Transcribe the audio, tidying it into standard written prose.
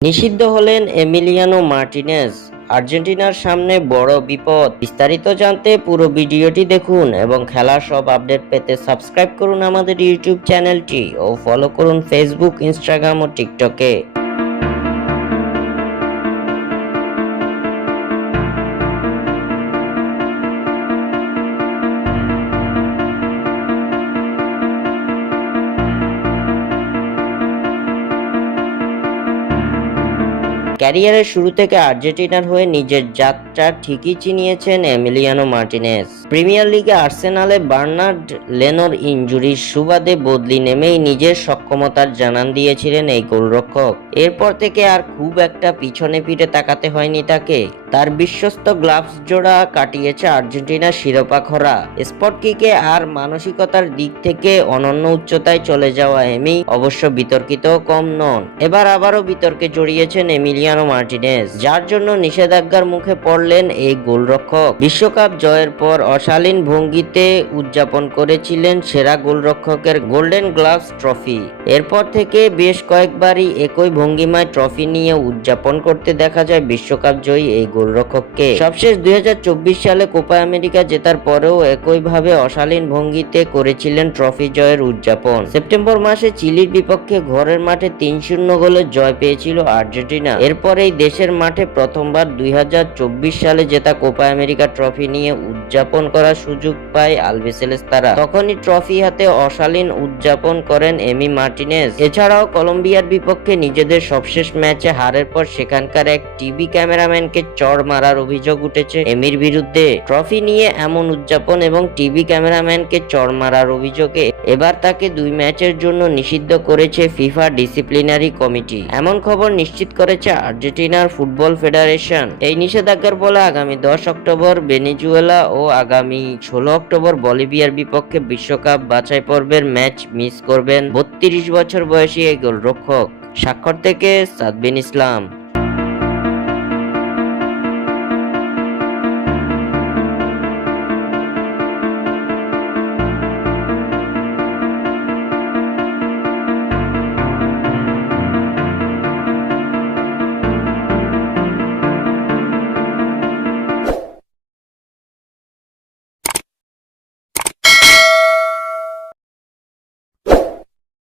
নিষিদ্ধ হলেন Emiliano Martinez. আর্জেন্টিনার সামনে বড় বিপদ। বিস্তারিত জানতে পুরো ভিডিওটি দেখুন এবং খেলার সব আপডেট পেতে সাবস্ক্রাইব করুন আমাদের ইউটিউব চ্যানেলটি ও ফলো করুন ফেসবুক, ইনস্টাগ্রাম ও টিকটকে। ক্যারিয়ারের শুরু থেকে আর্জেন্টিনার হয়ে নিজের যাত্রা ঠিকই চিনিয়েছেন এমিলিয়ানো মার্টিনেজ। প্রিমিয়ার লিগে আর্সেনালে বার্নার্ড লেনোর ইনজুরির সুবাদে বদলি নেমেই নিজের সক্ষমতার জানান দিয়েছিলেন এই গোলরক্ষক। এরপর থেকে আর খুব একটা পিছনে ফিরে তাকাতে হয়নি তাকে। তার বিশ্বস্ত গ্লাভস জোড়া কাটিয়েছে আর্জেন্টিনার শিরোপা খরা। স্পটকিকে আর মানসিকতার দিক থেকে অনন্য উচ্চতায় চলে যাওয়া এমি অবশ্য বিতর্কিত কম নন। এবার আবারও বিতর্কে জড়িয়েছেন এমিলিয়ানো মার্টিনেজ, যার জন্য নিষেধাজ্ঞার মুখে পড়লেন এই গোলরক্ষক। বিশ্বকাপ জয়ের পর অশালীন ভঙ্গিতে উদযাপন করেছিলেন সেরা গোলরক্ষকের গোল্ডেন গ্লাভস ট্রফি। এরপর থেকে বেশ কয়েকবারই একই ভঙ্গিমায় ট্রফি নিয়ে উদযাপন করতে দেখা যায় বিশ্বকাপ জয়ী এই গোলরক্ষককে। সবশেষ ২০২৪ সালে কোপা আমেরিকা জেতার পরেও একইভাবে অশালীন ভঙ্গিতে করেছিলেন ট্রফি জয়ের উদযাপন। সেপ্টেম্বর মাসে চিলির বিপক্ষে ঘরের মাঠে ৩-০ গোলে জয় পেয়েছিল আর্জেন্টিনা। এরপরেই দেশের মাঠে প্রথমবার ২০২৪ সালে জেতা কোপা আমেরিকা ট্রফি নিয়ে উদযাপন করার সুযোগ পায় আলবিসেলেস্তারা। তখনই ট্রফি হাতে অশালীন উদযাপন করেন এমি মার্টিনেজ। এছাড়াও কলম্বিয়ার বিপক্ষে নিজেদের সবশেষ ম্যাচে হারের পর সেখানকার এক টিভি ক্যামেরাম্যানকে চড় মারার অভিযোগ উঠেছে এমির বিরুদ্ধে। ট্রফি নিয়ে এমন উদযাপন এবং টিভি ক্যামেরাম্যানকে চড় মারার অভিযোগে এবার তাকে ২ ম্যাচের জন্য নিষিদ্ধ করেছে ফিফা ডিসিপ্লিনারি কমিটি। এমন খবর নিশ্চিত করেছে আর্জেন্টিনার ফুটবল ফেডারেশন। এই নিষেধাজ্ঞার বলে আগামী ১০ অক্টোবর ভেনেজুয়েলা ও আগামী ১৬ অক্টোবর বলিভিয়ার বিপক্ষে বিশ্বকাপ বাছাই পর্বের ম্যাচ মিস করবেন ৩২ বছর বয়সী এই গোলরক্ষক। স্বাক্ষর থেকে সাদবিন ইসলাম।